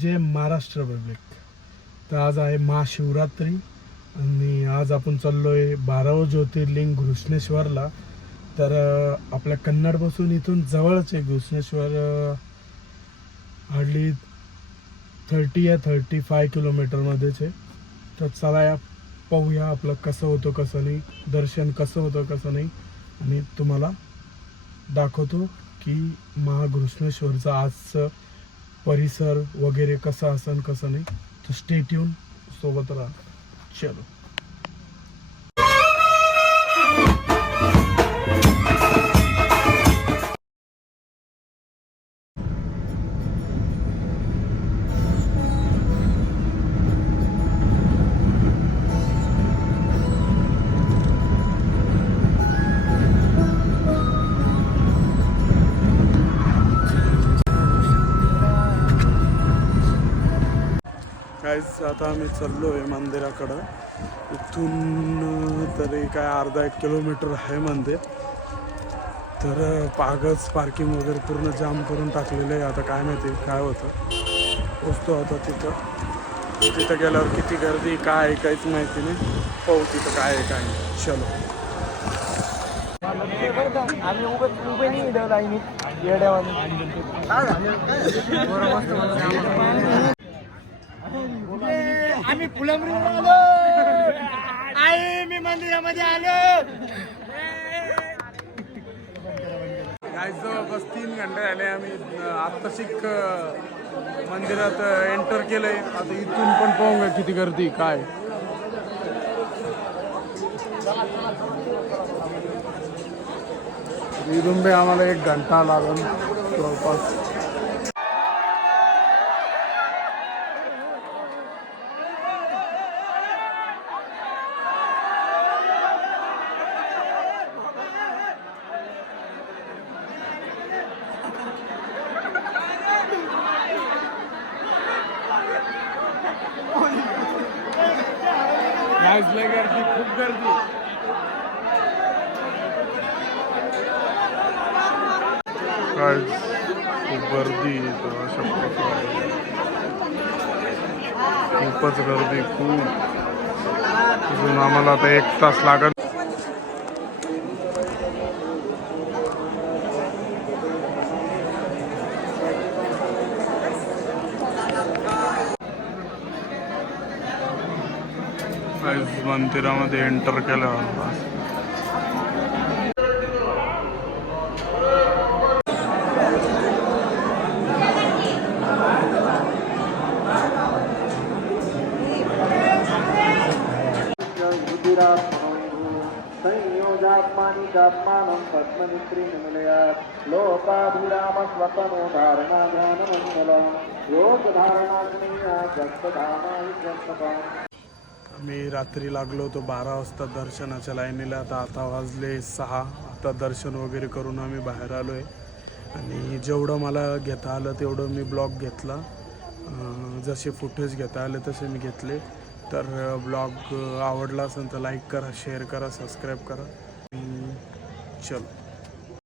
जय Maharashtra public. तर आज आहे महाशिवरात्री आणि आज आपण चाललोय 12वं ज्योतिर्लिंग घृष्णेश्वरला. तर आपल्या कन्नडपासून इथून जवळच आहे घृष्णेश्वर. हार्डली 30 या 35 किलोमीटरमध्येच आहे. तर चला या पाहूया आपलं कसं होतं कसं नाही, दर्शन कसं होतं कसं नाही, आणि तुम्हाला दाखवतो की महाघृष्णेश्वरचं आजचं परिसर वगैरे कसं असन कसं नाही. तर स्टे ट्यून, सोबत राहा. चलो. गाईज आता आम्ही चाललो आहे मंदिराकडं. इथून तरी काय अर्धा 1 किलोमीटर आहे मंदिर. तर पार्किंग वगैरे पूर्ण जाम करून टाकलेलं आहे. आता काय माहिती काय होतं. पोचतो आता तिथं गेल्यावर किती गर्दी काय काहीच माहिती नाही. पाहू तिथं काय आहे काय नाही. चलो. आम्ही फुलंब्रीवर आलो. आई मी मंदिरामध्ये आलो. जवळपास 3 घंटे झाले. आम्ही आत्ताशिक मंदिरात एंटर केलंय. आता इथून पण पाहूया किती गर्दी काय. इथून बी आम्हाला 1 घंटा लागेल जवळपास. गर्दी, खूप गर्दी. खूप गर्दी. अशा प्रकारे खूपच गर्दी खूप. अजून आम्हाला आता 1 तास लागेल. मंदिरामध्ये एंटर केल्यावर संयोजात्मानिकात्मानं पद्मनित्रीनिलयात् लोकाभिरामस्वतनो धारणाध्यानमङ्गलं योगधारणाग्निया जगद्धामाहि. आम्ही रात्री लागलो होतो 12 वाजता दर्शनाच्या लाईनीला. आता वाजले 6. आता दर्शन वगैरे करून आम्ही बाहेर आलो आहे. आणि जेवढं मला घेता आलं तेवढं मी ब्लॉग घेतला. जसे फुटेज घेता आले तसे मी घेतले. तर ब्लॉग आवडला असेल तर लाईक करा, शेअर करा, सबस्क्राईब करा. चलो.